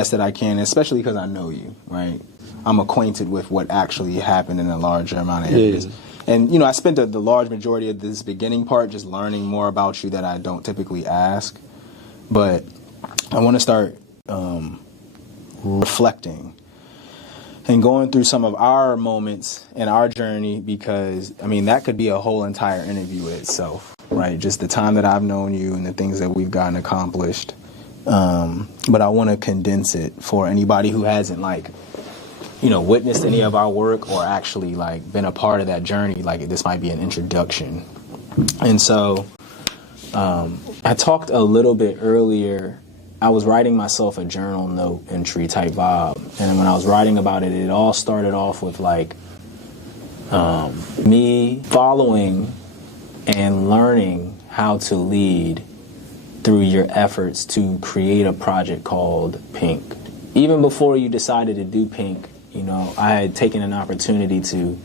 best that I can, especially because I know you, right? I'm acquainted with what actually happened in a larger amount of areas. Yeah. And, you know, I spent the large majority of this beginning part just learning more about you that I don't typically ask. But I want to start reflecting and going through some of our moments in our journey, because, I mean, that could be a whole entire interview itself, right? Just the time that I've known you and the things that we've gotten accomplished. But I want to condense it for anybody who hasn't, like, you know, witnessed any of our work or actually, like, been a part of that journey. Like, this might be an introduction. And so I talked a little bit earlier. I was writing myself a journal note entry type vibe. And when I was writing about it, it all started off with, like, me following and learning how to lead through your efforts to create a project called Pink. Even before you decided to do Pink, you know, I had taken an opportunity to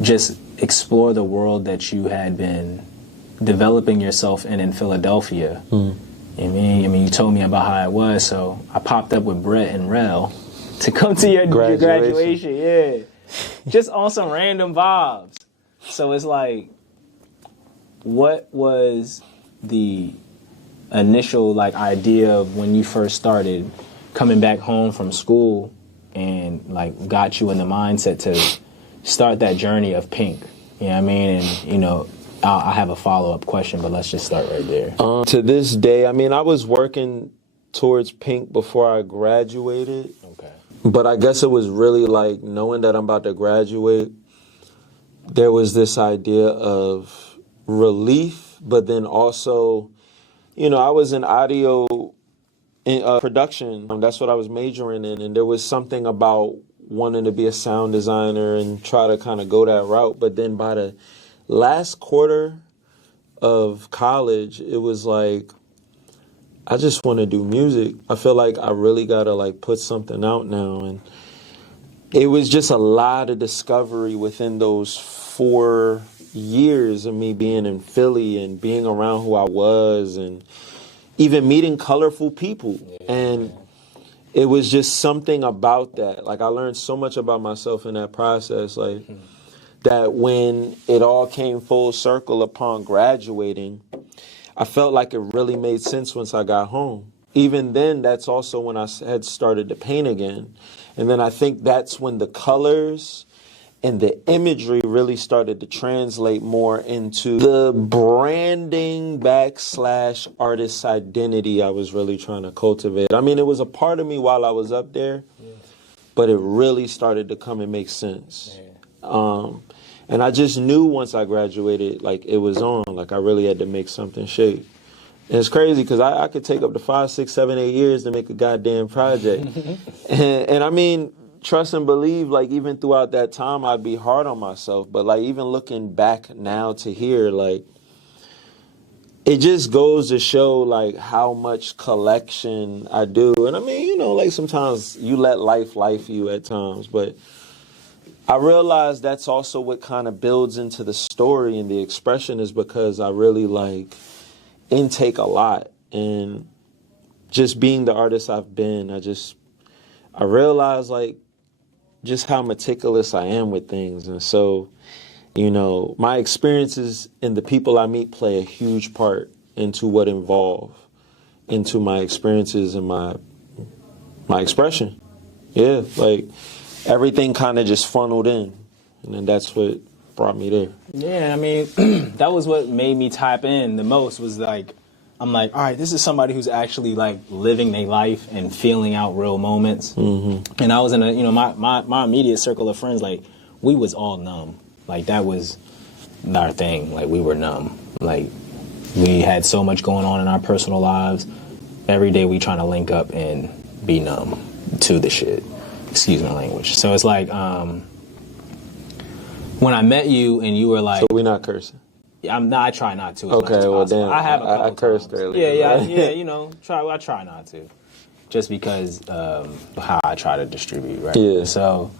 just explore the world that you had been developing yourself in Philadelphia. I mean, you told me about how it was, so I popped up with Brett and Rel to come to your graduation. Yeah, just on some random vibes. So it's like, what was the initial, like, idea of when you first started coming back home from school and, like, got you in the mindset to start that journey of Pink? You know what I mean? And, you know, I have a follow-up question, but let's just start right there. To this day, I mean, I was working towards Pink before I graduated. Okay. But I guess it was really like knowing that I'm about to graduate, there was this idea of relief, but then also, you know, I was in audio production. That's what I was majoring in. And there was something about wanting to be a sound designer and try to kind of go that route. But then by the last quarter of college, it was like, I just want to do music. I feel like I really got to, like, put something out now. And it was just a lot of discovery within those 4 years of me being in Philly and being around who I was and even meeting colorful people. And it was just something about that. Like, I learned so much about myself in that process. Like, that when it all came full circle upon graduating, I felt like it really made sense once I got home. Even then, that's also when I had started to paint again. And then I think that's when the colors and the imagery really started to translate more into the branding / artist identity I was really trying to cultivate. I mean, it was a part of me while I was up there, but it really started to come and make sense. And I just knew once I graduated, like, it was on. Like, I really had to make something shape. And it's crazy because I could take up to 5, 6, 7, 8 years to make a goddamn project. and I mean, trust and believe, like, even throughout that time, I'd be hard on myself. But, like, even looking back now to here, like, it just goes to show, like, how much collection I do. And I mean, you know, like, sometimes you let life you at times, but I realize that's also what kind of builds into the story and the expression, is because I really, like, intake a lot. And just being the artist I've been, I realize, like, just how meticulous I am with things. And so, you know, my experiences and the people I meet play a huge part into what involve into my experiences and my expression. Yeah, like, everything kind of just funneled in, and then that's what brought me there. Yeah, I mean, that was what made me type in the most, was like, I'm like, all right, this is somebody who's actually, like, living their life and feeling out real moments. Mm-hmm. And I was in a, you know, my immediate circle of friends, like, we was all numb. Like, that was our thing. Like, we were numb. Like, we had so much going on in our personal lives. Every day we trying to link up and be numb to the shit. Excuse my language. So it's like, when I met you and you were like... So we're not cursing? I try not to. Okay, well, damn. I have a couple I cursed times. earlier. Yeah, you know, I try not to. Just because how I try to distribute, right? Yeah. So,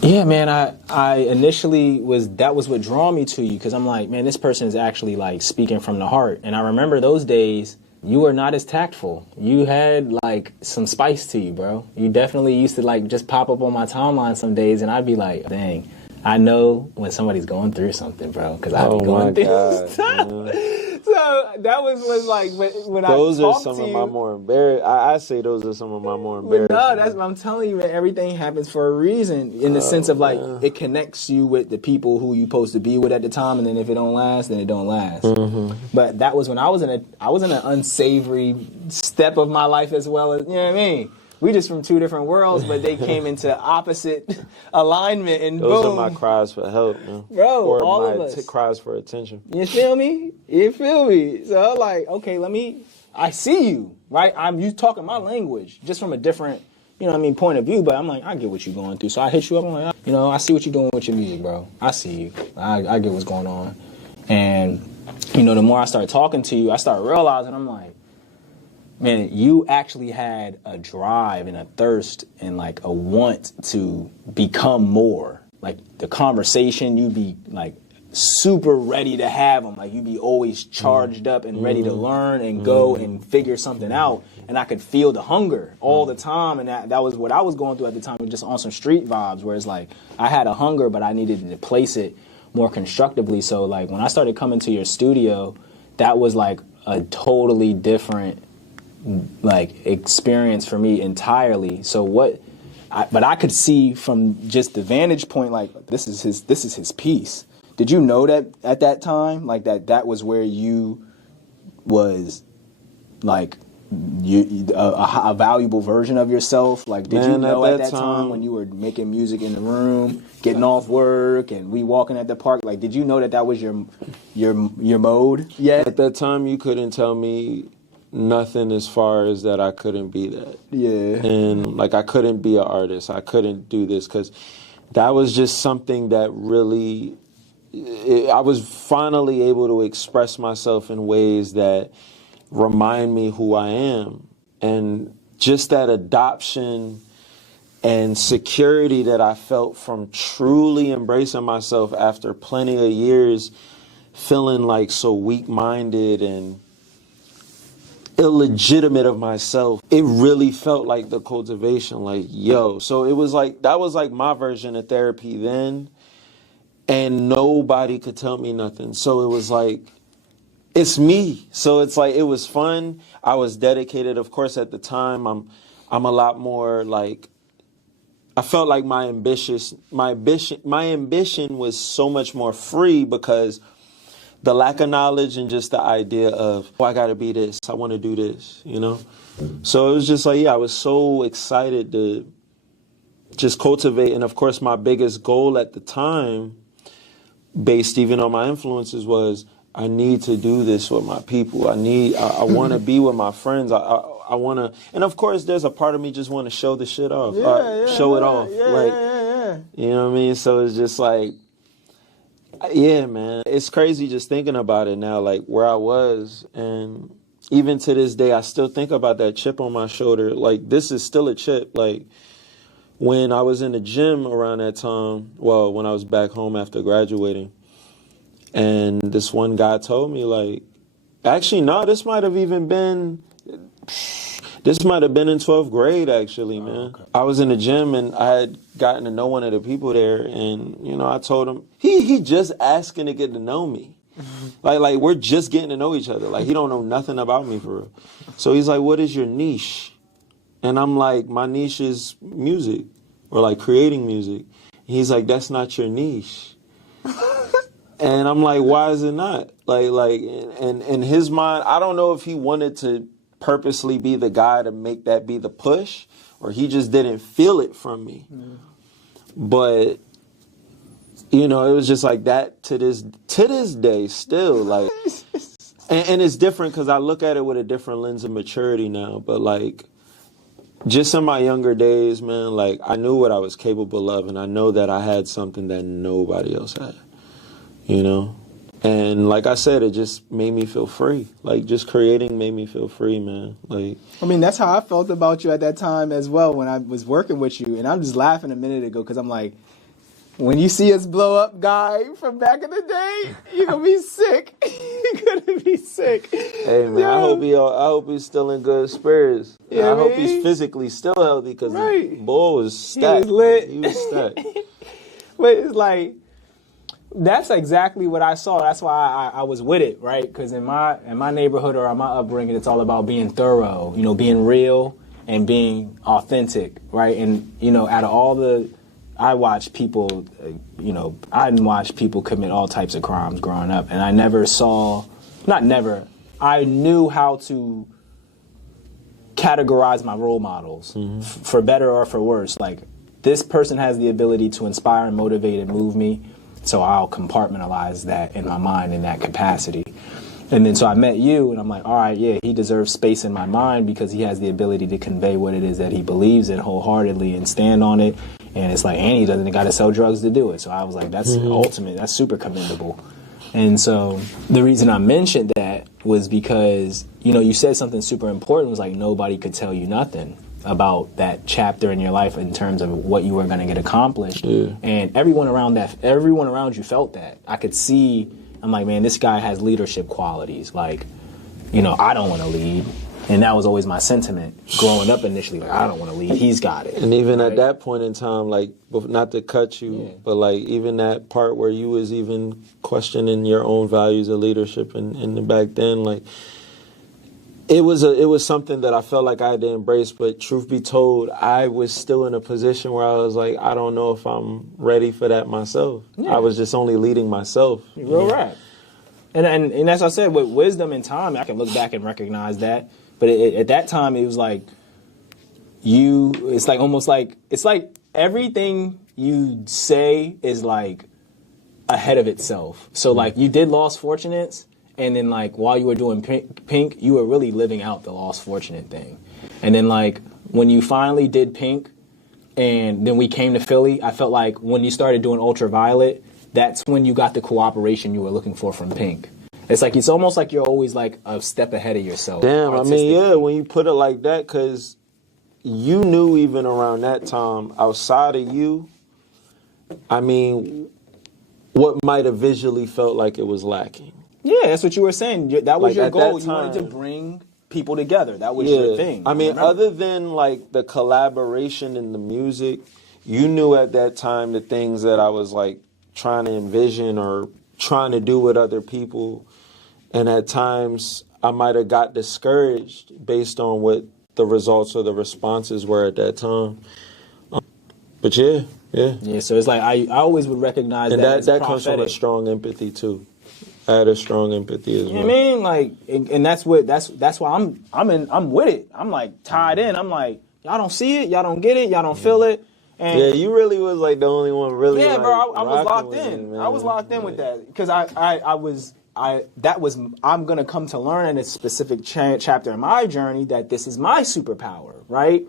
yeah, man, I initially that was what drew me to you, because I'm like, man, this person is actually, like, speaking from the heart. And I remember those days you were not as tactful. You had like some spice to you, bro. You definitely used to like just pop up on my timeline some days, and I'd be like, dang, I know when somebody's going through something, bro, because I'd be going through stuff. So that was like when those I are talked some to of you, my more embarrassing. I say those are some of my more embarrassing. no, that's what I'm telling you, man. Everything happens for a reason, in the sense of like it connects you with the people who you supposed to be with at the time, and then if it don't last, then it don't last. But that was when I was in an unsavory step of my life as well, as you know what I mean. We just from two different worlds, but they came into opposite alignment, and Those boom. are my cries for help, man. Bro, or all my of us. Cries for attention. You feel me? You feel me? So I'm like, okay, I see you, right? You talking my language, just from a different, you know what I mean, point of view, but I'm like, I get what you're going through. So I hit you up, I'm like, you know, I see what you're doing with your music, bro. I see you. I get what's going on. And, you know, the more I start talking to you, I start realizing, I'm like, man, you actually had a drive and a thirst and like a want to become more. Like the conversation, you'd be like super ready to have them. Like you'd be always charged up and ready to learn and go and figure something out. And I could feel the hunger all the time. And that was what I was going through at the time, just on some street vibes, where it's like I had a hunger, but I needed to place it more constructively. So like when I started coming to your studio, that was like a totally different like experience for me entirely. So but I could see from just the vantage point, like this is his piece. Did you know that at that time, like that was where you was like a valuable version of yourself? Like, did you know at that time when you were making music in the room, getting off work, and we walking at the park? Like, did you know that was your mode? Yeah. At that time, you couldn't tell me nothing as far as that I couldn't be that. Yeah. And like I couldn't be an artist. I couldn't do this because that was just something that really. I was finally able to express myself in ways that remind me who I am. And just that adoption and security that I felt from truly embracing myself after plenty of years feeling like so weak-minded and illegitimate of myself, it really felt like the cultivation, like, yo. So it was like, that was like my version of therapy then. And nobody could tell me nothing. So it was like, it's me. So it's like, it was fun. I was dedicated. Of course, at the time, I'm a lot more like, I felt like my ambition was so much more free because the lack of knowledge and just the idea of, oh, I got to be this. I want to do this, you know? So it was just like, yeah, I was so excited to just cultivate. And of course, my biggest goal at the time, based even on my influences, was I need to do this with my people. I want to be with my friends. I want to, and of course, there's a part of me just want to show the shit off, show it off. You know what I mean? So it's just like, yeah, man, it's crazy just thinking about it now, like where I was. And even to this day, I still think about that chip on my shoulder. Like, this is still a chip. Like, when I was in the gym around that time, well, when I was back home after graduating, and this one guy told me, like, actually, no, this might have been in 12th grade, actually, man. Oh, okay. I was in the gym, and I had gotten to know one of the people there, and, you know, I told him, he just asking to get to know me. Like, we're just getting to know each other. Like, he don't know nothing about me, for real. So he's like, what is your niche? And I'm like, my niche is music, or like creating music. And he's like, that's not your niche. And I'm like, why is it not? Like, and in his mind, I don't know if he wanted to purposely be the guy to make that be the push, or he just didn't feel it from me. Mm. But, you know, it was just like that to this day still, like, and it's different because I look at it with a different lens of maturity now, but like, just in my younger days, man, like, I knew what I was capable of, and I know that I had something that nobody else had, you know? And like I said, it just made me feel free. Like, just creating made me feel free, man. Like, I mean, that's how I felt about you at that time as well when I was working with you. And I'm just laughing a minute ago because I'm like, when you see us blow up guy from back in the day, you're gonna be sick. You're gonna be sick. Hey man, I hope he's still in good spirits. Yeah, I hope he's physically still healthy because the boy was stacked. He was lit. He was stacked. But it's like, that's exactly what I saw. That's why I was with it, right? Because in my neighborhood or in my upbringing, it's all about being thorough, being real and being authentic, right? And, out of all I watched people, I watched people commit all types of crimes growing up. And I I knew how to categorize my role models, for better or for worse. Like, this person has the ability to inspire and motivate and move me, so I'll compartmentalize that in my mind in that capacity. And then so I met you, and I'm like, all right, yeah, he deserves space in my mind because he has the ability to convey what it is that he believes in wholeheartedly and stand on it. And it's like, and he doesn't got to sell drugs to do it. So I was like, that's ultimate. That's super commendable. And so the reason I mentioned that was because, you said something super important, was like, nobody could tell you nothing about that chapter in your life in terms of what you were going to get accomplished. And everyone around you felt that. I could see, I'm like, man, this guy has leadership qualities. Like, I don't want to lead. And that was always my sentiment growing up initially. Like, I don't want to lead. He's got it. And even at that point in time, like, not to cut you, but like even that part where you was even questioning your own values of leadership and back then, like, it was something that I felt like I had to embrace. But truth be told, I was still in a position where I was like, I don't know if I'm ready for that myself. I was just only leading myself. Real right. And as I said, with wisdom and time, I can look back and recognize that. But at that time, it was like it's like everything you say is like ahead of itself. So like you did Lost Fortunates, and then like while you were doing Pink, you were really living out the Lost Fortunate thing. And then like when you finally did Pink, and then we came to Philly, I felt like when you started doing Ultraviolet, that's when you got the cooperation you were looking for from Pink. It's almost like you're always like a step ahead of yourself. Damn, I mean, yeah, when you put it like that, because you knew even around that time, outside of you, I mean, what might have visually felt like it was lacking. Yeah, that's what you were saying. That was like your goal. You wanted to bring people together. That was your thing. I mean, other than like the collaboration in the music, you knew at that time the things that I was like trying to envision or trying to do with other people. And at times I might have got discouraged based on what the results or the responses were at that time. But yeah. So it's like I always would recognize and that comes from a strong empathy too. I had a strong empathy as well. You know what I mean? Like, and that's why I'm with it. I'm like tied in. I'm like, y'all don't see it, y'all don't get it, y'all don't feel it. And yeah, you really was like the only one really. Yeah, like, bro, I was locked in. I was locked in with that because I'm gonna come to learn in a specific chapter in my journey that this is my superpower, right?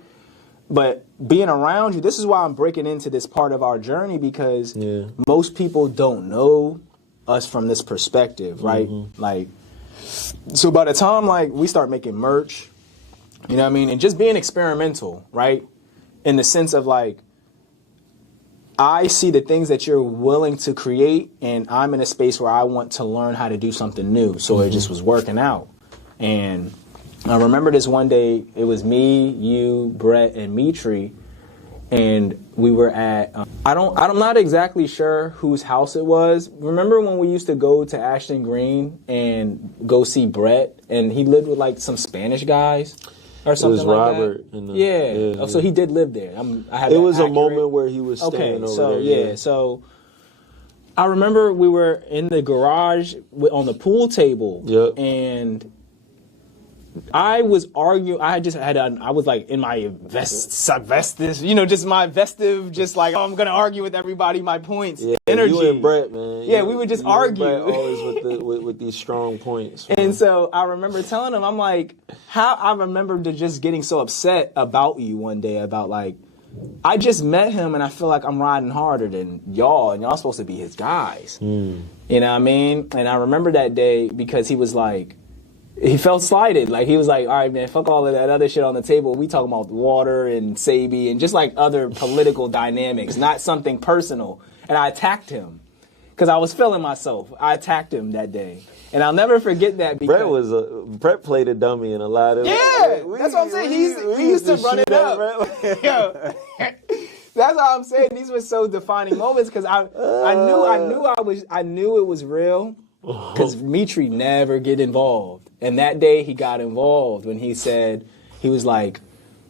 But being around you, this is why I'm breaking into this part of our journey because most people don't know us from this perspective, right? Like, so by the time like we start making merch, you know what I mean, and just being experimental, right? In the sense of like, I see the things that you're willing to create, and I'm in a space where I want to learn how to do something new. So it just was working out. And I remember this one day, it was me, you, Brett, and Mitri, and we were at, I'm not exactly sure whose house it was. Remember when we used to go to Ashton Green and go see Brett, and he lived with like some Spanish guys? Or something it was like Robert. That. Oh, so he did live there. It was a moment where he was staying over there. So I remember we were in the garage on the pool table, and I was arguing. I was like in my vestis, just my vestive, just like, I'm gonna argue with everybody. My points, energy. You and Brett, man. Yeah, we would just argue. Brett always with these strong points. Man. And so I remember telling him, I'm like, I remember just getting so upset about you one day about like, I just met him and I feel like I'm riding harder than y'all, and y'all supposed to be his guys. You know what I mean? And I remember that day because he was like, he felt slighted. Like, he was like, all right, man, fuck all of that other shit on the table. We talking about water and Sabi and just like other political dynamics, not something personal. and I attacked him because I was feeling myself. I attacked him that day, and I'll never forget that. Because Brett played a dummy in a lot of that's what I'm saying. He used to run it up. Yo. That's what I'm saying. These were so defining moments because I knew it was real because Mitri never get involved, and that day he got involved when he said he was like,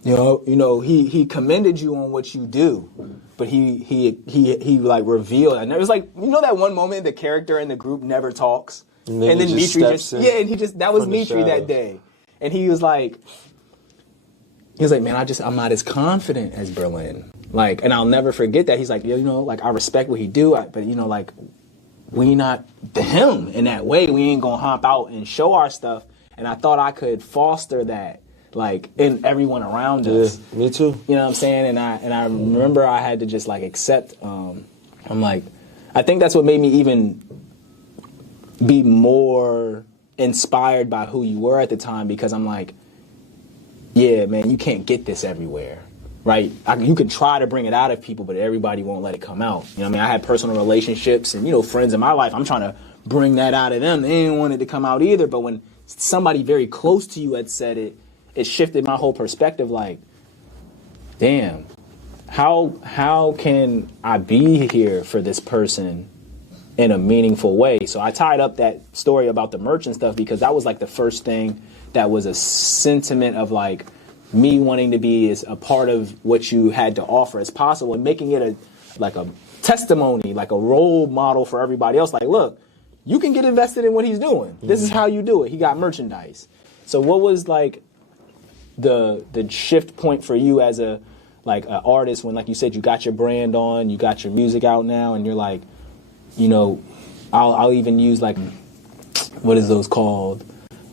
he commended you on what you do, but he like revealed, and it was like that one moment the character in the group never talks, and then Mitri that was Mitri that day, and he was like, man, I'm not as confident as Berlin. Like, and I'll never forget that. He's like, like, I respect what he do, but, like, we not him in that way. We ain't gonna hop out and show our stuff. And I thought I could foster that, like, in everyone around us. Yeah, me too. You know what I'm saying? And I remember I had to just, like, accept. I'm like, I think that's what made me even be more inspired by who you were at the time, because I'm like, yeah, man, you can't get this everywhere. Right? You can try to bring it out of people, but everybody won't let it come out. You know what I mean? I had personal relationships and, friends in my life. I'm trying to bring that out of them. They didn't want it to come out either. But when somebody very close to you had said it, it shifted my whole perspective. Like, damn, how can I be here for this person in a meaningful way? So I tied up that story about the merch and stuff because that was like the first thing that was a sentiment of like, me wanting to be as a part of what you had to offer as possible and making it a testimony, like a role model for everybody else. Like, look, you can get invested in what he's doing. This is how you do it. He got merchandise. So what was like the shift point for you as an artist when, like you said, you got your brand on, you got your music out now, and you're like, I'll even use like, what is those called?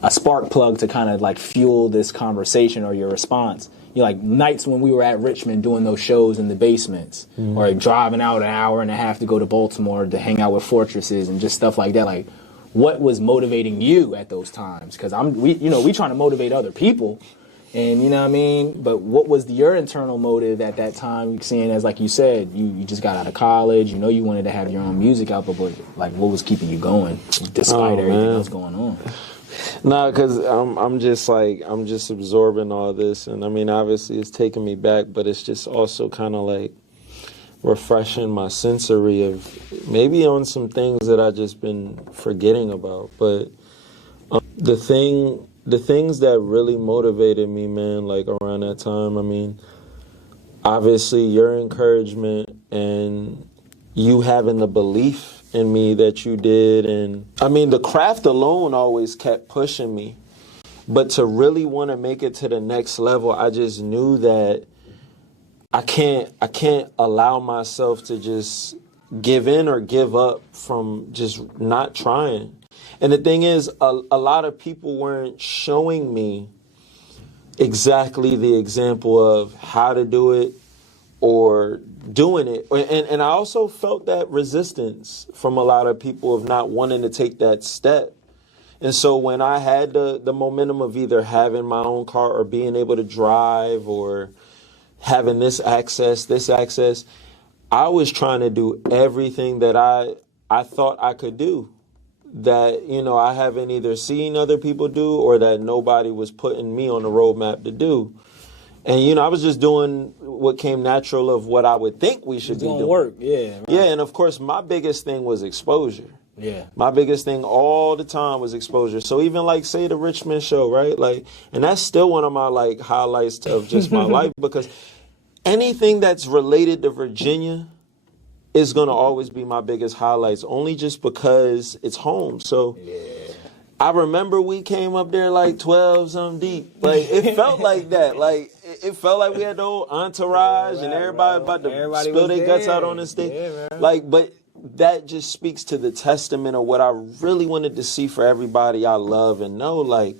A spark plug to kind of like fuel this conversation or your response. Like nights when we were at Richmond doing those shows in the basements, or driving out an hour and a half to go to Baltimore to hang out with Fortresses and just stuff like that. Like, what was motivating you at those times? Because we trying to motivate other people, and you know what I mean. But what was your internal motive at that time? Seeing as like you said, you just got out of college, you wanted to have your own music out, but like what was keeping you going despite everything else going on? No, because I'm just absorbing all this, and I mean, obviously it's taking me back, but it's just also kind of like refreshing my sensory of maybe on some things that I just been forgetting about. But the things that really motivated me, man, like around that time, I mean, obviously your encouragement and you having the belief in me that you did. And I mean, the craft alone always kept pushing me, but to really want to make it to the next level, I just knew that I can't allow myself to just give in or give up from just not trying. And the thing is, a lot of people weren't showing me exactly the example of how to do it or doing it. And I also felt that resistance from a lot of people of not wanting to take that step. And so when I had the momentum of either having my own car or being able to drive or having this access, I was trying to do everything that I thought I could do that, I haven't either seen other people do or that nobody was putting me on the roadmap to do. And, I was just doing what came natural of what I would think we should be doing. Work, yeah. Right. Yeah, and of course, my biggest thing was exposure. Yeah. My biggest thing all the time was exposure. So even like, say, the Richmond show, right? Like, and that's still one of my, like, highlights of just my life, because anything that's related to Virginia is going to always be my biggest highlights, only just because it's home. So yeah. I remember we came up there like 12 something deep. Like, it felt like that. Like, it felt like we had the whole entourage and everybody about to spill their guts out on the stage. Yeah, like, but that just speaks to the testament of what I really wanted to see for everybody I love and know. Like,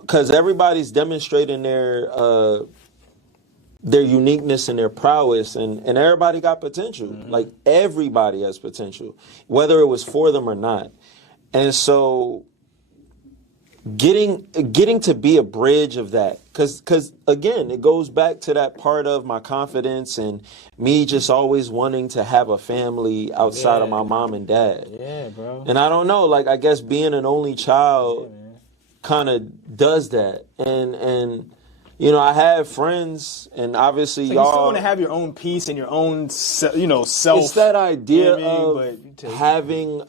because everybody's demonstrating their uniqueness and their prowess, and everybody got potential. Mm-hmm. Like, everybody has potential, whether it was for them or not. And so getting to be a bridge of that, because again, it goes back to that part of my confidence and me just always wanting to have a family outside of my mom and dad. Yeah, bro. And I don't know, like, I guess being an only child kind of does that. And you know, I have friends, and obviously So y'all... you still want to have your own peace and your own, self. It's that idea you know what I mean? of having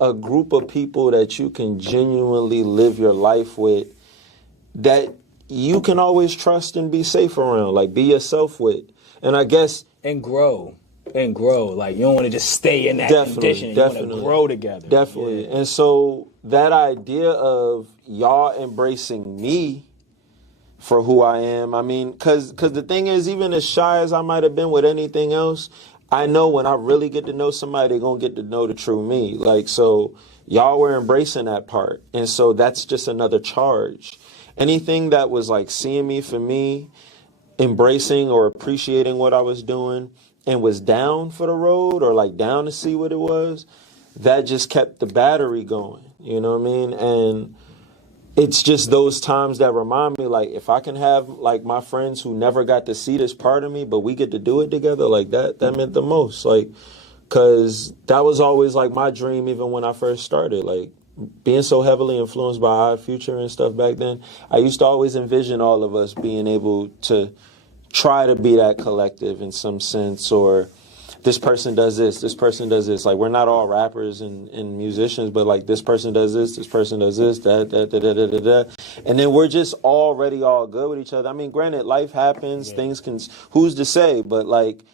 a group of people that you can genuinely live your life with, that you can always trust and be safe around, like be yourself with. And I guess... And grow. Like, you don't want to just stay in that condition. You want to grow together. Definitely. Yeah. And so that idea of y'all embracing me for who I am, I mean, because the thing is, even as shy as I might have been with anything else, I know when I really get to know somebody, they're going to get to know the true me. Like, so y'all were embracing that part. And so that's just another charge. Anything that was like seeing me for me, embracing or appreciating what I was doing, and was down for the road or like down to see what it was, that just kept the battery going. You know what I mean? And it's just those times that remind me, like, if I can have like my friends who never got to see this part of me, but we get to do it together, like that meant the most. Like, cause that was always like my dream, even when I first started, like being so heavily influenced by Odd Future and stuff back then. I used to always envision all of us being able to try to be that collective in some sense, or this person does this person does this. Like, we're not all rappers and musicians, but like this person does this person does this, that. And then we're just already all good with each other. I mean, granted, life happens, things can, who's to say, but like,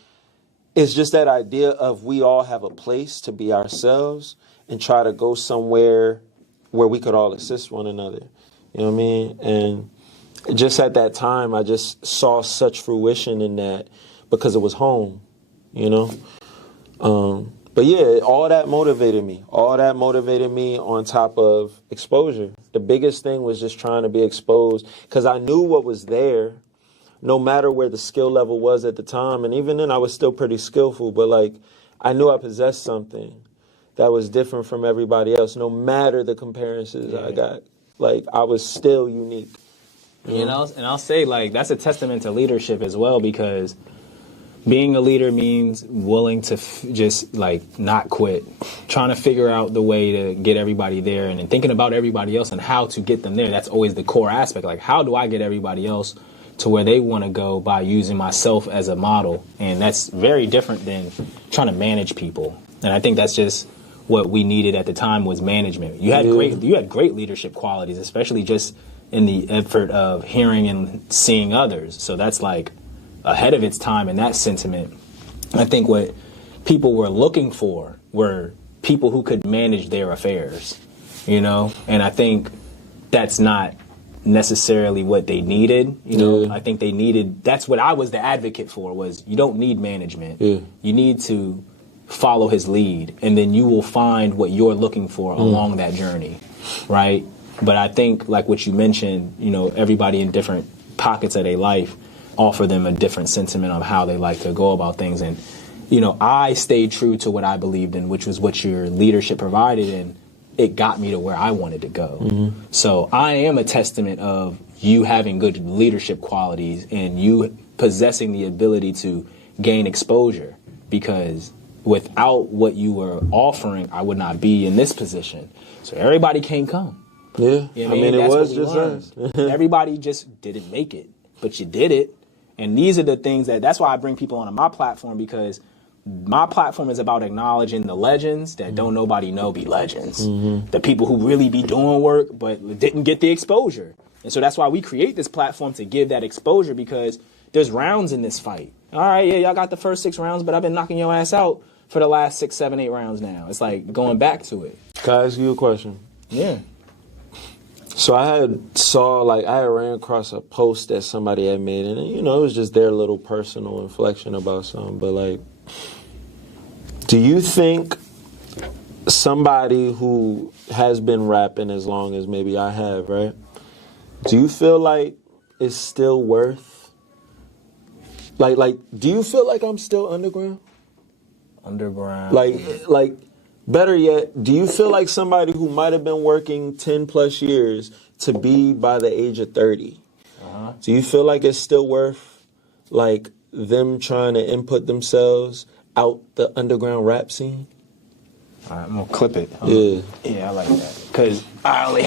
it's just that idea of we all have a place to be ourselves and try to go somewhere where we could all assist one another. You know what I mean? And just at that time, I just saw such fruition in that because it was home. You know? But yeah, all that motivated me. All that motivated me on top of exposure. The biggest thing was just trying to be exposed because I knew what was there, no matter where the skill level was at the time. And even then, I was still pretty skillful. But like, I knew I possessed something that was different from everybody else, no matter the comparisons I got. Like, I was still unique. You know? And I'll say, like, that's a testament to leadership as well, because being a leader means willing to just, like, not quit, trying to figure out the way to get everybody there, and then thinking about everybody else and how to get them there. That's always the core aspect. Like, how do I get everybody else to where they want to go by using myself as a model? And that's very different than trying to manage people. And I think that's just what we needed at the time was management. You had great leadership qualities, especially just in the effort of hearing and seeing others. So that's like ahead of its time in that sentiment. I think what people were looking for were people who could manage their affairs, you know? And I think that's not necessarily what they needed, you know? I think they needed, that's what I was the advocate for, was you don't need management. You need to follow his lead, and then you will find what you're looking for along that journey, right? But I think, like what you mentioned, you know, everybody in different pockets of their life offer them a different sentiment of how they like to go about things. And, you know, I stayed true to what I believed in, which was what your leadership provided, and it got me to where I wanted to go. So I am a testament of you having good leadership qualities and you possessing the ability to gain exposure, because without what you were offering, I would not be in this position. So everybody can't come. Yeah, You know I mean, it That's was what we just learned. us. Everybody just didn't make it, but you did it. And these are the things that's why I bring people onto my platform, because my platform is about acknowledging the legends that don't nobody know be legends. The people who really be doing work but didn't get the exposure. And so that's why we create this platform, to give that exposure, because there's rounds in this fight. All right, yeah, y'all got the first 6 rounds, but I've been knocking your ass out for the last 6, 7, 8 rounds now. It's like going back to it. Can I ask you a question? Yeah. So I had ran across a post that somebody had made, and you know, it was just their little personal inflection about something. But like, do you think somebody who has been rapping as long as maybe I have, right? Do you feel like it's still worth? Like, do you feel like I'm still underground? Underground. Like, Better yet, do you feel like somebody who might have been working 10 plus years to be by the age of 30, do you feel like it's still worth like them trying to input themselves out the underground rap scene? All right, I'm gonna clip it. Yeah. Yeah, I like that. Because I only